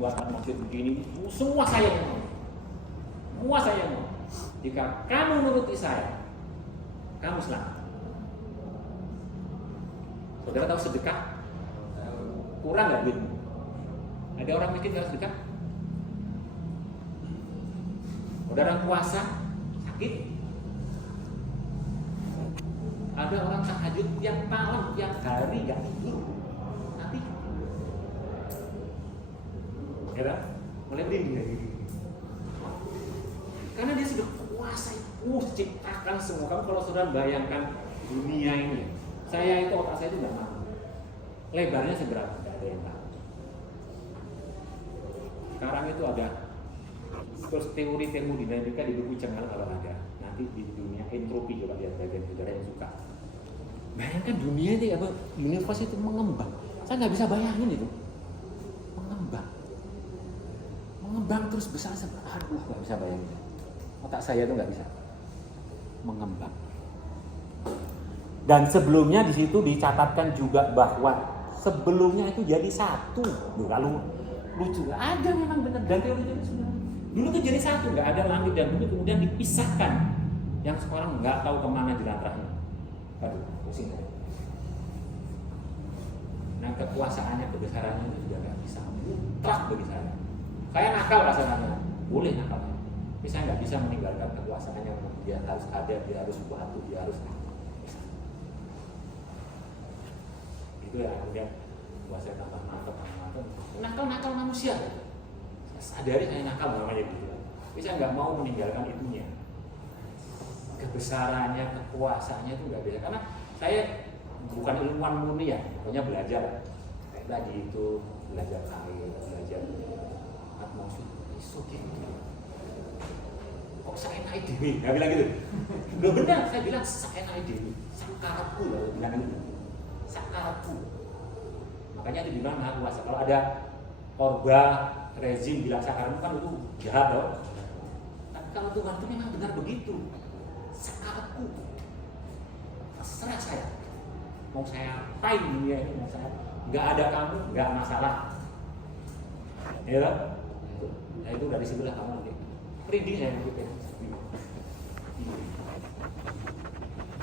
membuat atmosfer begini, semua saya yang mau. Semua saya yang mau. Jika kamu menuruti saya, kamu selamat. Saudara tahu sedekah? Kurang nggak duitmu? Ada orang miskin nggak sedekah? Saudara puasa sakit? Ada orang tahajud tiap malam, tiap hari nggak tidur, nanti, ya kan? Mulai merinding kayak gini. Karena dia sudah kuasa ciptakan semua. Kamu kalau saudara bayangkan dunia ini, saya itu otak saya itu nggak mampu. Lebarnya seberapa? Nggak ada yang tahu. Sekarang itu ada terus teori termodinamika di buku Cengal kalau ada. Nanti di dunia entropi coba lihat bagian saudara yang suka. Bayangkan dunia itu apa? Universe itu mengembang. Saya nggak bisa bayangin itu. Mengembang terus besar seberapa? Aduh, nggak bisa bayangin. Otak saya itu nggak bisa mengembang. Dan sebelumnya di situ dicatatkan juga bahwa sebelumnya itu jadi satu. Lalu lucu, ada memang benar dan teorinya sebenarnya. Dulu tuh jadi satu, nggak ada langit dan bumi, kemudian dipisahkan. Yang sekarang nggak tahu kemana jelantrahnya. Aduh, pusing. Nah, kekuasaannya, kebesarannya itu juga nggak bisa mutlak bagi saya. Saya nakal rasanya, boleh nakal. Tapi saya nggak bisa meninggalkan kekuasaannya. Dia harus ada, dia harus kuat, dia harus itu ya. Kemudian kuasa tambah mantap. Nakal manusia. Saya sadari saya nakal namanya gitu. Tapi saya nggak mau meninggalkan itunya. Kebesarannya, kekuasaannya itu nggak bisa. Karena saya bukan ilmuwan murni ya, pokoknya belajar. Kayak tadi itu belajar air, belajar atmosfer, iso gitu. Kok saya naik dewi? Nggak bilang gitu. Loh benar, saya bilang saya naik dewi. Sakarapku loh, bilang gitu. Sakarapku. Makanya itu dibilang maha kuasa. Kalau ada orba rezim bilang sakarapku kan itu jahat loh. Tapi kalau Tuhan itu memang benar begitu. Sakarapku. Terserah saya. Mau saya apain dunia ini, mau saya nggak ada kamu, nggak masalah. Ya kan? Nah itu dari situlah kamu nanti. Merinding saya begitu.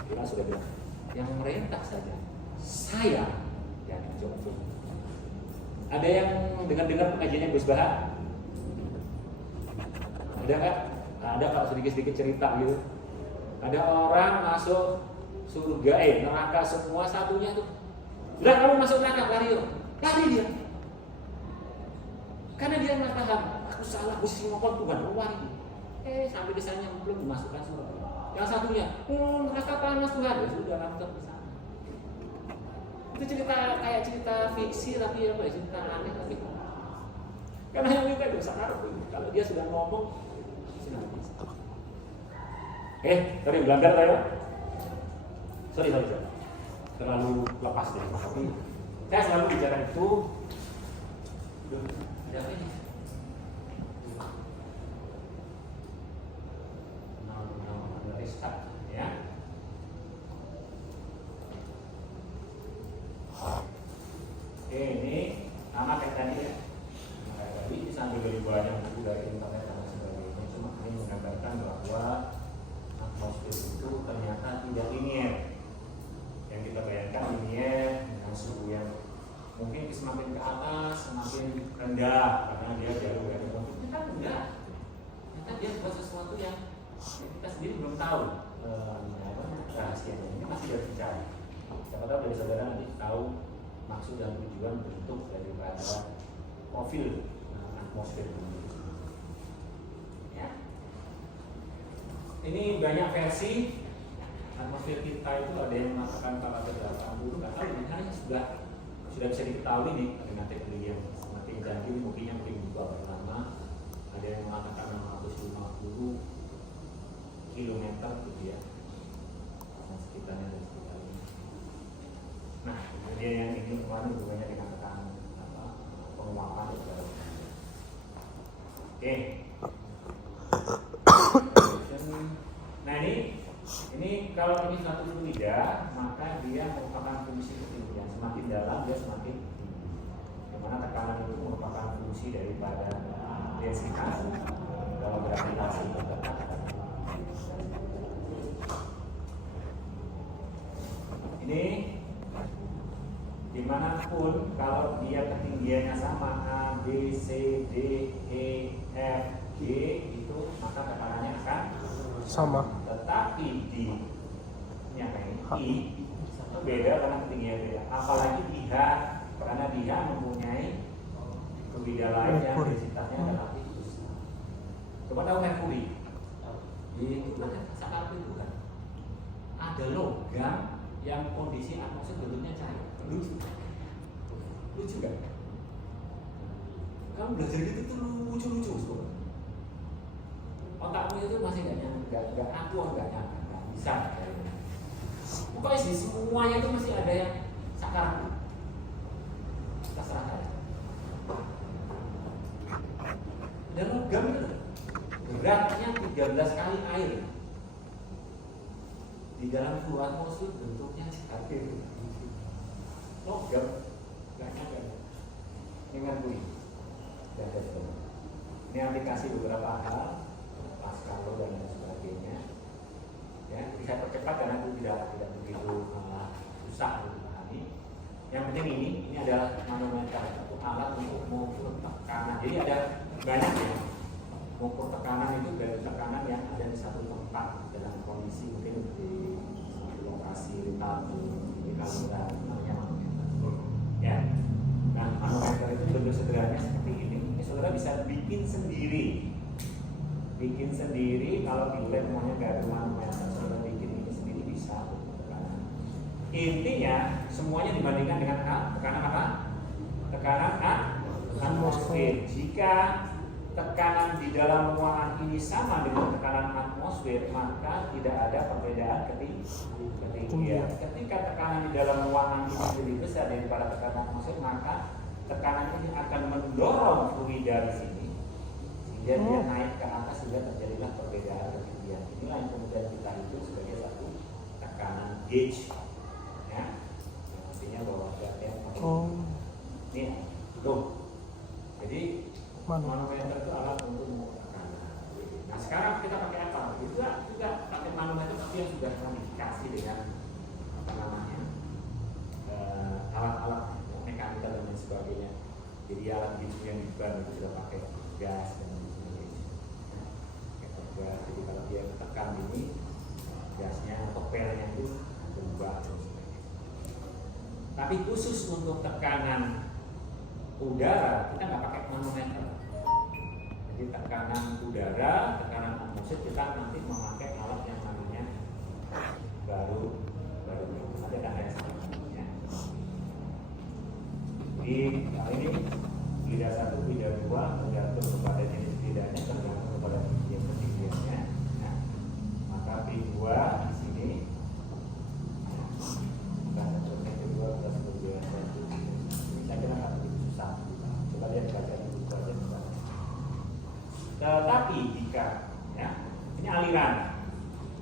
Kita sudah bilang, yang merintah saja saya yang coba. Ada yang dengar pengajiannya Gus Bahar? Ada nggak? Ada kalau sedikit cerita gitu. Ada orang masuk surga, neraka semua, satunya tuh. Udah kamu masuk neraka, lari dia. Karena dia nggak paham, aku salah, aku sih ngomong Tuhan, lari. Sampai di sana belum dimasukkan surga. Yang satunya, neraka panas Tuhan, ya sudah langsung ke sana. Itu cerita kayak cerita fiksi tapi apa ya, cerita aneh tapi. Karena yang kita dosa naruh, kalau dia sudah ngomong, sudah bisa. Tadi belanggar saya. Sorry. Terlalu lepas deh. Tapi saya selalu bicara itu. Ada ini. Ya. Ini sama kayak tadi ya. Ini sambil dari banyak buku dari internet dan sebagainya. Cuma ini menggambarkan bahwa atmosfer itu ternyata tidak linear. Yang kita bayangkan linear dengan suhu yang mungkin semakin ke atas semakin rendah karena dia jauh dari bumi. Kita enggak. Kita dia buat sesuatu yang kita sendiri belum tahu rahasianya. Ini masih harus dicari. Siapa tahu dari saudara nanti tahu maksud dan tujuan bentuk daripada profil atmosfer bumi. Ya. Ini banyak versi atmosfer kita itu, ada yang mengatakan kalau ada 80, nggak tahu, ini sudah bisa diketahui nih dengan teknologi yang semakin canggih, mungkin yang lebih lama. Ada yang mengatakan 650 km gitu ya, sekitarnya dan sekitarnya. Nah, kemudian yang ini kemarin hubungannya dengan tekanan penguapan dan oke. Nah ini kalau ini suatu fluida, maka dia merupakan fungsi ketinggian. Semakin dalam dia semakin tinggi. Dimana tekanan itu merupakan fungsi daripada intensitas kalau gravitasi bergerak. Ini dimanapun kalau dia ketinggiannya sama A, B, C, D, E, F, G itu maka tekanannya akan sama. Tetapi di yang ini I itu beda karena ketinggian beda. Apalagi di H karena di H mempunyai fluida lain yang densitasnya relatif besar. Coba tahu merkuri? Itu kan sakar itu kan. Ada logam yang kondisi atmosfer bentuknya cair. Lucu kan? Kamu belajar gitu tuh lucu-lucu semua. Otakmu itu masih nggak akuan, nggak bisa. Pokoknya sih semuanya itu masih ada yang sakar. Terserah saya. Dan logam itu beratnya 13 kali air. Di dalam fluid atmosfer bentuknya cair. Logam nggak nyangka. Ini merkuri. Ini aplikasi beberapa hal, Pascal dan lain sebagainya. Ya, bisa percepat karena itu tidak begitu susah untuk dipahami. Yang penting ini adalah manometer, satu alat untuk mengukur tekanan. Jadi ada banyak ya, mengukur tekanan itu dari tekanan yang ada di satu tempat dalam kondisi mungkin di satu lokasi di Kalimantan namanya manometer. Ya, nah manometer itu bentuk sederhananya seperti ini. Ini saudara bisa bikin sendiri. Kalau di lab maunya nggak ada manometer, saudara bikin ini sendiri bisa. Intinya semuanya dibandingkan dengan tekanan apa? Tekanan atmosfer. Jika tekanan di dalam ruangan ini sama dengan tekanan atmosfer, maka tidak ada perbedaan ketinggian. Ketika tekanan di dalam ruangan ini lebih besar daripada tekanan atmosfer, maka tekanan ini akan mendorong fluida di sini sehingga dia naik ke atas sehingga terjadilah perbedaan ketinggian. Inilah yang kemudian kita hitung sebagai satu tekanan gauge. Ya, artinya bahwa ada yang ini tuh. Jadi manometer itu alat untuk mengukur tekanan. Nah sekarang kita pakai apa? Juga pakai manometer tapi yang sudah modifikasi dengan apa namanya alat-alat mekanikal dan lain sebagainya. Jadi alat gitu yang diban itu sudah pakai gas dan lain sebagainya. Gas. Jadi kalau dia tekan ini gasnya atau pelnya itu berubah. Tapi khusus untuk tekanan udara kita nggak pakai manometer. Jadi tekanan udara, tekanan atmosfer kita nanti memakai alat yang namanya baru ada data yang sebagainya. Jadi kali ini fluida 1, fluida 2 tergantung kepada jenis fluidanya, tergantung kepada ketinggiannya. Nah, maka P2 di sini tetapi jika ya, ini aliran,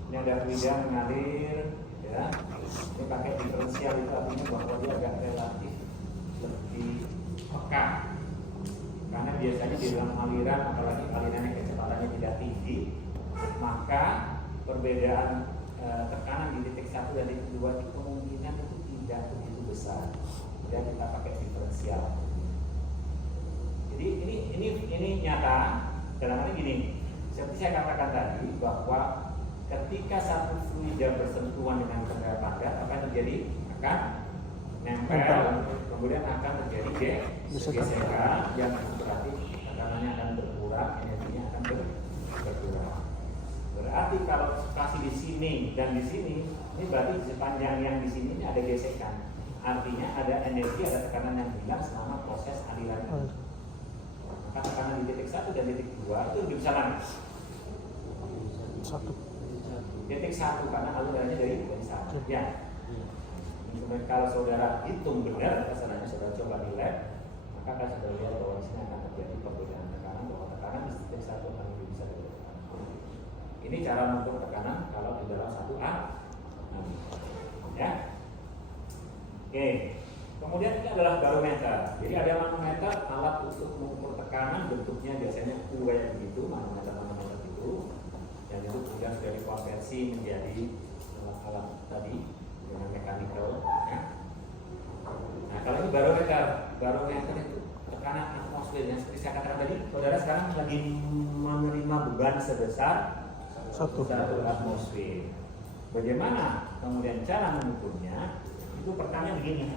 ini ada fluida mengalir, ya, ini pakai diferensial itu artinya bahwa dia agak relatif lebih peka, karena biasanya di dalam aliran apalagi aliran yang kecepatannya tidak tinggi, maka perbedaan tekanan di titik 1 dan titik 2 itu kemungkinan itu tidak begitu besar, dan kita pakai diferensial. Jadi ini nyata. Dalam hal ini, seperti saya katakan tadi bahwa ketika satu fluida bersentuhan dengan benda padat, apa yang terjadi? Akan nempel, kemudian akan terjadi gesekan yang berarti tekanannya akan berkurang, energinya akan berkurang. Berarti kalau kasih di sini dan di sini, ini berarti sepanjang yang di sini ini ada gesekan. Artinya ada energi, ada tekanan yang hilang selama proses aliran. Tekanan di titik 1 dan titik 2 itu lebih besar mana? Titik 1 karena alirannya dari titik 1. Ya. Kemudian kalau saudara hitung benar, kesananya saudara coba di lab, maka akan saudara lihat bahwa di sini akan terjadi perbedaan tekanan, bahwa tekanan di titik 1 akan lebih besar dari tekanan. Ini cara mengukur tekanan kalau di dalam 1A. Ya. Oke. Kemudian ini adalah barometer. Jadi ada manometer, alat untuk mengukur tekanan bentuknya biasanya U kayak begitu, manometer itu, dan itu kemudian sudah dikonversi menjadi alat tadi dengan mechanical. Ya. Nah kalau ini barometer itu tekanan atmosfer yang seperti saya katakan tadi, saudara sekarang lagi menerima beban sebesar 1 atmosfer. Bagaimana kemudian cara mengukurnya? Itu pertanyaan begini.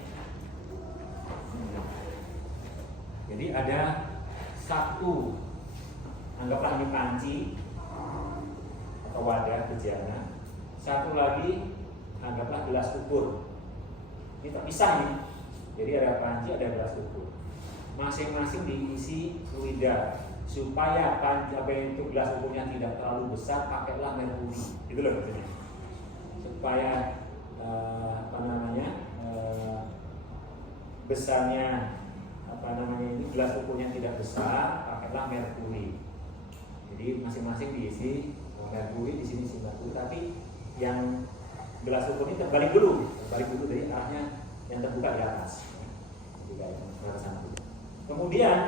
Jadi ada satu, anggaplah ini panci atau wadah bejana. Satu lagi, anggaplah gelas ukur. Ini terpisah nih. Jadi ada panci, ada gelas ukur. Masing-masing diisi fluida. Supaya itu gelas ukurnya tidak terlalu besar, pakailah merkuri. Itu loh maksudnya. Supaya besarnya ini gelas ukurnya tidak besar, pakailah merkuri. Jadi masing-masing diisi merkuri, di sini isi merkuri, tapi yang gelas ukur ini terbalik dulu dari arahnya yang terbuka di atas. Kemudian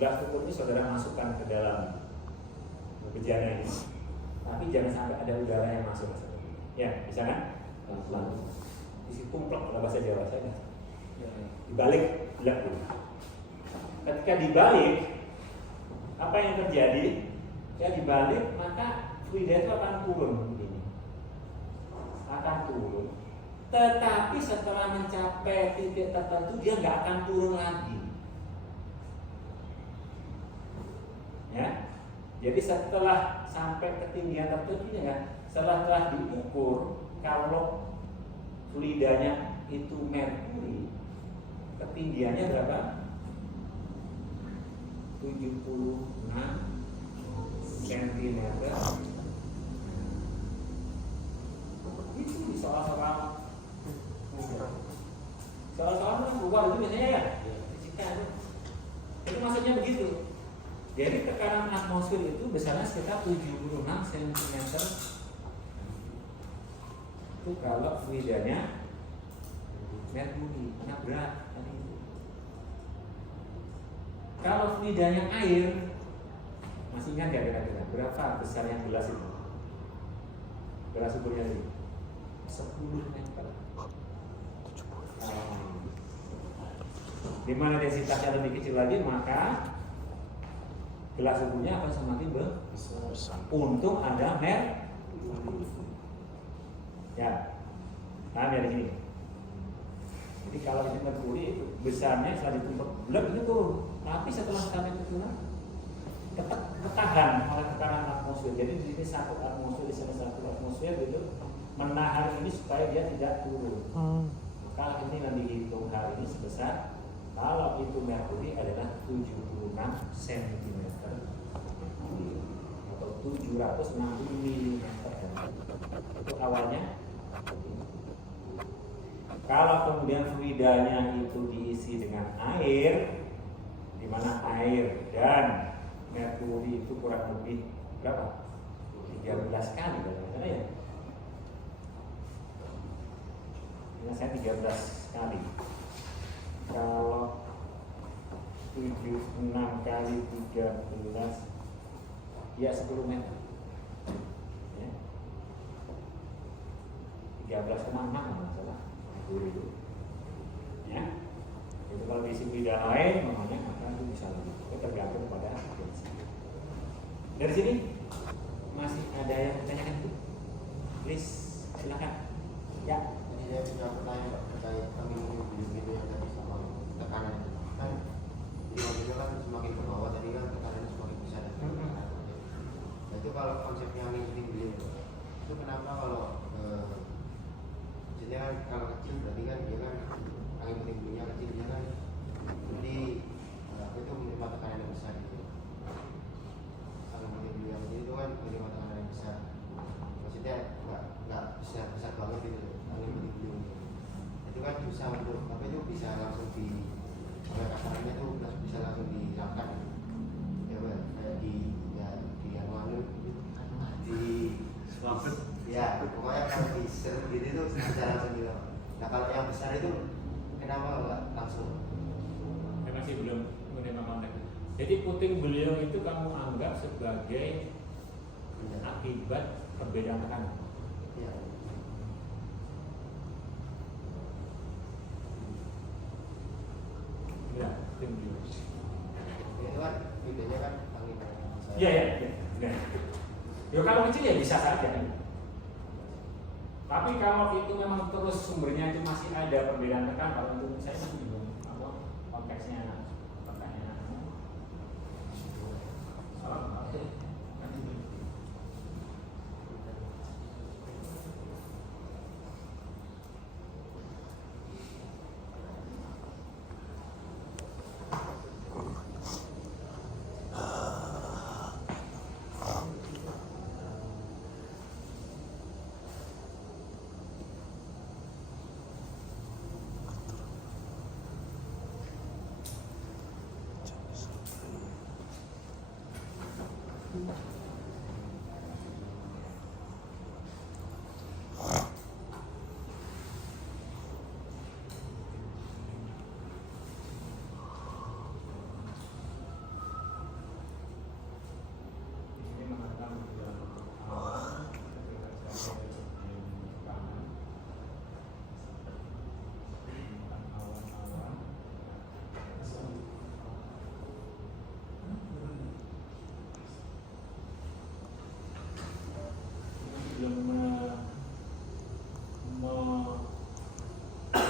gelas ukur ini saudara masukkan ke dalam bejana ini, tapi jangan sampai ada udara yang masuk. Ya, bisa kan? Lalu isi tumplek kalau bahasa Jawa saya. Dibalik belak dulu. Ketika dibalik, apa yang terjadi? Ya dibalik, maka fluida itu akan turun begini. Akan turun. Tetapi setelah mencapai titik tertentu dia nggak akan turun lagi. Ya. Jadi setelah sampai ketinggian tertentu ya, setelah diukur kalau fluidanya itu merkuri, ketinggiannya berapa? 76 cm. Itu di soal-soal keluar itu biasanya ya. Itu maksudnya begitu. Jadi tekanan atmosfer itu besarnya sekitar 76 cm. Itu kalau fluidanya merkuri, karena berat tadi itu. Kalau fluidanya air, masih ingat nggak kira-kira berapa besarnya gelas itu? Gelas ukurnya ini 10 meter. Di mana densitasnya lebih kecil lagi, maka gelas ukurnya akan semakin besar. Untung ada merkuri. Ya, paham ya di sini. Jadi kalau ini merkuri itu besarnya setelah ditumpuk bulat itu turun, tapi setelah sampai ke sana tetap ketahan oleh tekanan atmosfer. Jadi di sini 1 atmosfer, di sana 1 atmosfer gitu menahan ini supaya dia tidak turun. Maka ini nanti dihitung hal ini sebesar kalau itu merkuri adalah 76 cm atau 760 mm. Itu awalnya. Kalau kemudian fluidanya itu diisi dengan air, di mana air dan merkuri itu kurang lebih berapa? 13 kali kalau ya. Ini saya 13 kali. Kalau 76 kali 13 ya 10 meter. Ya. 13,6 masalah. Itu. Ya. Itu kalau diisi fluida lain namanya maka itu bisa lebih. Itu tergantung pada densitas. Dari sini masih ada yang bertanyakan itu? Please silakan. Ya. Ini saya punya pertanyaan terkait video yang tadi sama tekanan kan di video kan semakin ke bawah tadi kan tekanannya semakin besar. Nah itu kalau konsepnya angin puting beliung itu kenapa kalau maksudnya kan kalau kecil berarti kan dia kan angin puting beliungnya kecil dia kan jadi itu menerima tekanan yang besar gitu. Angin puting beliung itu kan menerima tekanan yang besar. Maksudnya nggak besar banget gitu angin puting beliung itu kan susah untuk tapi itu bisa langsung di kasarannya tuh bisa langsung dihilangkan ya kayak di yang lalu di ya pokoknya kalau di serut gitu itu bisa langsung hilang. Nah kalau yang besar itu kenapa nggak langsung? Saya masih belum menerima kontak. puting beliung itu kamu anggap sebagai akibat perbedaan tekanan. Iya. Ya, puting beliung. Itu kan bedanya kan angin. Iya. Ya kalau kecil ya bisa saja kan. Tapi kalau itu memang terus sumbernya itu masih ada perbedaan tekan, kalau itu saya masih bingung apa konteksnya pertanyaan.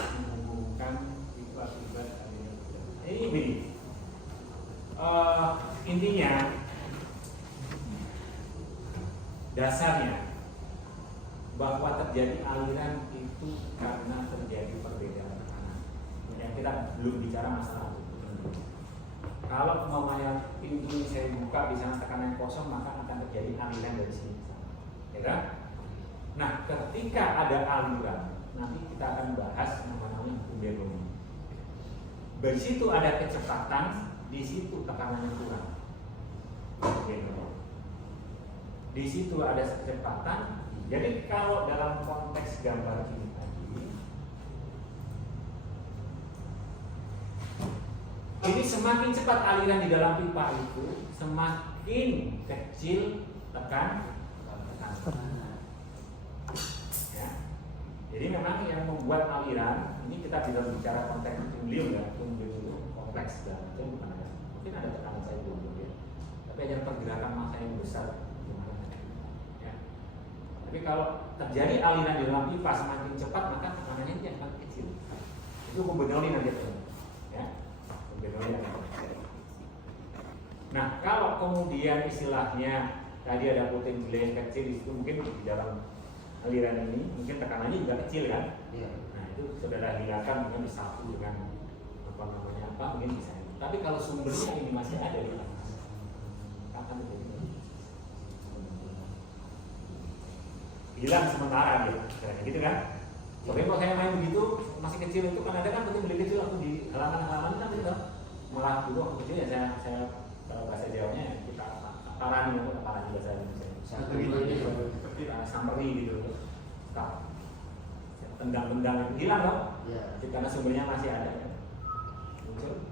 Menghubungkan itu akibat adanya ini begini. Intinya dasarnya bahwa terjadi aliran itu karena terjadi perbedaan tekanan. Yang kita belum bicara masalah itu. Kalau umpamanya pintu ini saya buka di sana tekanan kosong, maka akan terjadi aliran dari sini. Ya kan? Nah, ketika ada aliran, nanti kita akan bahas namanya hukum Bernoulli. Di situ ada kecepatan, di situ tekanannya kurang. Di situ ada kecepatan. Jadi kalau dalam konteks gambar ini tadi, ini semakin cepat aliran di dalam pipa itu, semakin kecil tekanan. Ya. Jadi memang yang membuat aliran ini kita tidak bicara konteks beliau ya, itu kompleks dan itu bukan ada. Mungkin ada tekanan saya dulu ya. Tapi ada pergerakan massa yang besar. Ya. Tapi kalau terjadi aliran di dalam pipa semakin cepat, maka tekanannya itu akan kecil. Itu hukum Bernoulli nanti ya. Hukum Bernoulli nanti. Nah, kalau kemudian istilahnya tadi ada puting beliung kecil di situ, mungkin di dalam aliran ini mungkin tekanannya juga kecil kan? Iya. Nah itu saudara hilangkan mungkin disatu dengan apa namanya apa mungkin bisa. Tapi kalau sumbernya ini masih ada di dalam, akan terjadi hilang sementara gitu, kayak gitu kan? Soalnya kalau saya main begitu masih kecil itu kan ada kan puting beliung kecil waktu di halaman kan itu malah dulu waktu kecil ya saya kalau bahasa Jawanya kita parani bahasa Indonesia. Summary gitu, tendang-tendang hilang loh, ya. Karena sumbernya masih ada kan? Muncul,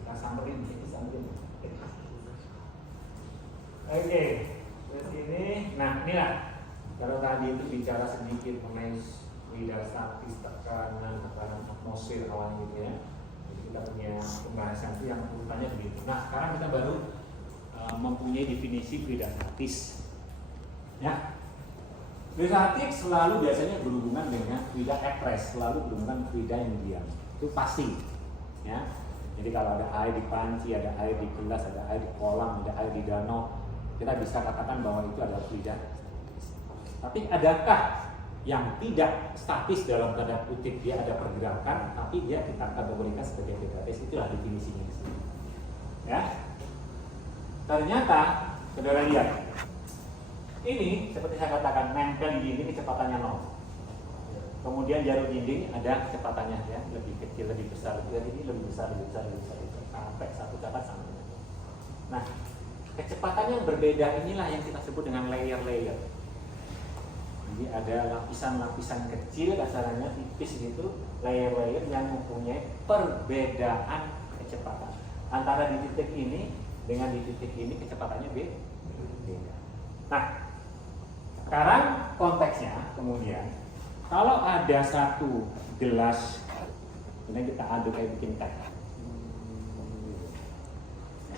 kita samperin, Oke, terus ini, nah inilah kalau tadi itu bicara sedikit mengenai lidar statis tekanan atmosfer awan gitu ya. Kita punya pembahasan itu yang urutannya begitu. Nah, sekarang kita baru mempunyai definisi fluida statis. Ya, fluida statis selalu biasanya berhubungan dengan fluida ekspres, selalu berhubungan dengan fluida yang diam. Itu pasti. Ya, jadi kalau ada air di panci, ada air di gelas, ada air di kolam, ada air di danau, kita bisa katakan bahwa itu adalah fluida statis. Tapi adakah yang tidak statis dalam tanda kutip, dia ada pergerakan tapi dia kita kategorikan sebagai statis? Itulah definisinya di sini. Ya. Ternyata saudara lihat ini seperti saya katakan nempel di dinding kecepatannya 0. Kemudian jarum dinding ada kecepatannya ya, lebih kecil, lebih besar, ini lebih besar sampai satu dapat sampai. Nah, kecepatan yang berbeda inilah yang kita sebut dengan layer-layer. Jadi ada lapisan-lapisan kecil kasarannya tipis gitu, layer-layer yang mempunyai perbedaan kecepatan antara di titik ini dengan di titik ini kecepatannya beda. Nah, sekarang konteksnya kemudian kalau ada satu gelas, ini kita aduk kayak bikin teh,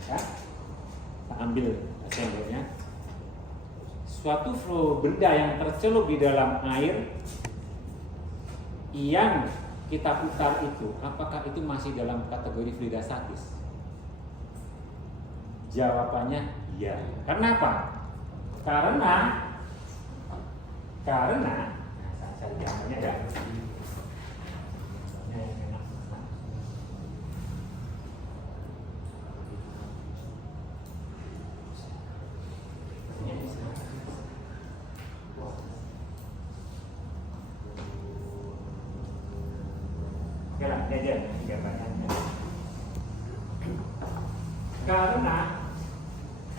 ya, kita ambil sendernya, suatu benda yang tercelup di dalam air yang kita putar itu, apakah itu masih dalam kategori fluida statis? Jawabannya iya. Kenapa? Karena nah, saya cari gambarnya ya. Yang enak. Oke lah, ini aja gambarnya. Karena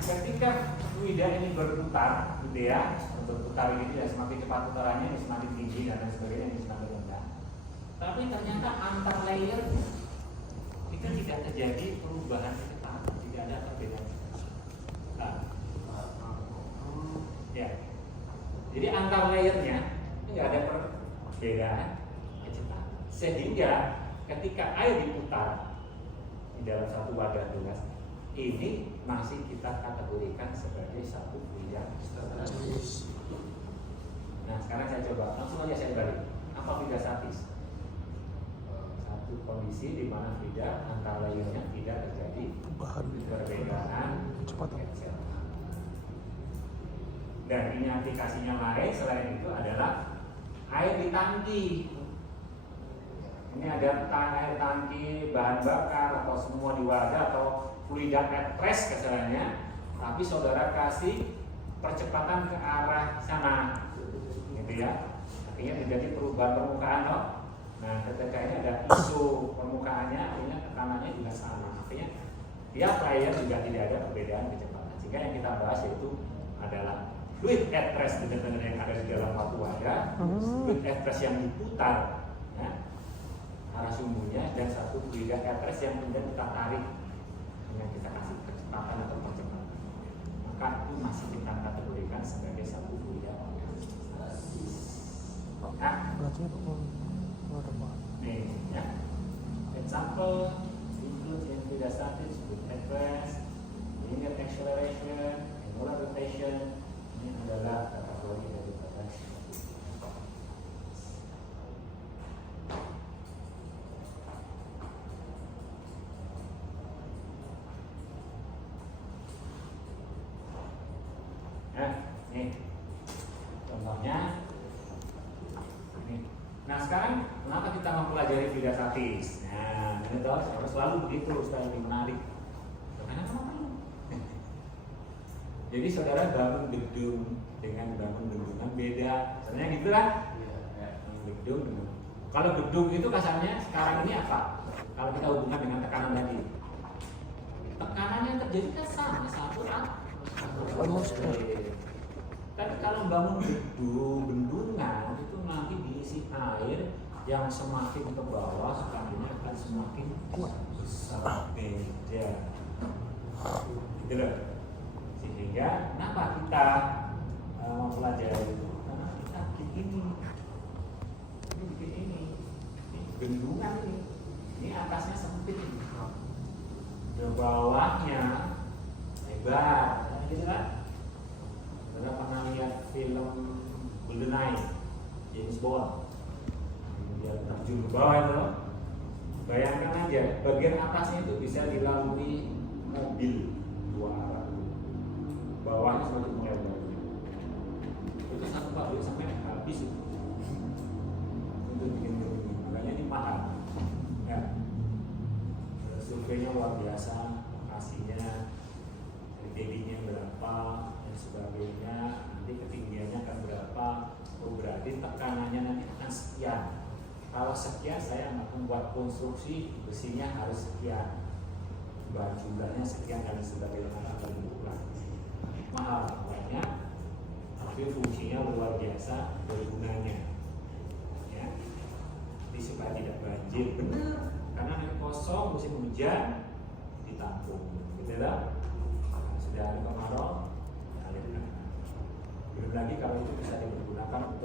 ketika fluida ini berputar, gitu ya, berputar ini ya, semakin cepat putarannya ini semakin tinggi dan lain sebagainya, ini semakin rendah. Tapi ternyata antar layer itu tidak terjadi perubahan kecepatan, tidak ada perbedaan. Nah, ya, jadi antar layernya ini nggak ada perbedaan kecepatan, sehingga ketika air diputar di dalam satu wadah gelas ini masih kita kategorikan sebagai satu fluida statis. Nah, sekarang saya coba langsung aja saya balik. Apa fluida statis? Satu kondisi di mana fluida antara layernya tidak terjadi perbedaan kecepatan. Dan ini aplikasinya lain selain itu adalah air di tangki. Ini ada air tangki, bahan bakar atau semua di wadah atau fluida etres kesannya, tapi saudara kasih percepatan ke arah sana, gitu ya. Artinya terjadi perubahan permukaan loh. Nah, ketika ini ada isu permukaannya, artinya tekanannya juga sama. Artinya tiap layer juga tidak ada perbedaan kecepatan. Sehingga yang kita bahas yaitu adalah fluid etres benar-benar yang ada di dalam satu wadah, fluid etres yang diputar, ya, arah sumbunya, dan satu fluida etres yang kemudian kita tarik yang kita kasih kecepatan atau percepatan, maka itu masih kita kategorikan sebagai satu fluida statis. Nah, nih ya, example includes in fluida statis with etres, linear acceleration, angular rotation. Ini adalah kategori dari contohnya ini. Nah, sekarang kenapa kita mempelajari fluida statis? Nah, ini tahu harus selalu begitu supaya lebih menarik. Karena kenapa? Jadi saudara bangun gedung dengan bangun bendungan beda. Sebenarnya gitu kan? Gedung. Kalau gedung itu kasarnya sekarang ini apa? Kalau kita hubungkan dengan tekanan tadi, tekanan yang terjadi kan sama, satu atmosfer. Tapi kalau bangun gedung, bendungan itu nanti diisi air yang semakin ke bawah, tekanannya akan semakin besar, beda. Gitu loh. Sehingga kenapa kita mempelajari itu? Karena kita bikin ini bendungan ini atasnya sempit, ke bawahnya lebar, gitu kan? Anda pernah lihat film GoldenEye, James Bond, dia terjun ke bawah itu, bayangkan aja bagian atasnya itu bisa dilalui mobil dua arah, bawahnya semakin melebar. Itu satu pabrik sampai habis itu untuk bikin gedung, makanya ini mahal. Ya, surveinya luar biasa, lokasinya, debitnya berapa, dan sebagainya, nanti ketinggiannya akan berapa, berarti tekanannya nanti akan sekian. Kalau sekian saya membuat konstruksi besinya harus sekian, bahan jumlahnya sekian dan sebagainya akan berkurang. Mahal banyak, tapi fungsinya luar biasa bergunanya. Ya. Di supaya tidak banjir. Benar, karena air kosong musim hujan ditampung, gitu lah. Sudah ada kemarau, alirkan. Belum lagi kalau itu bisa digunakan untuk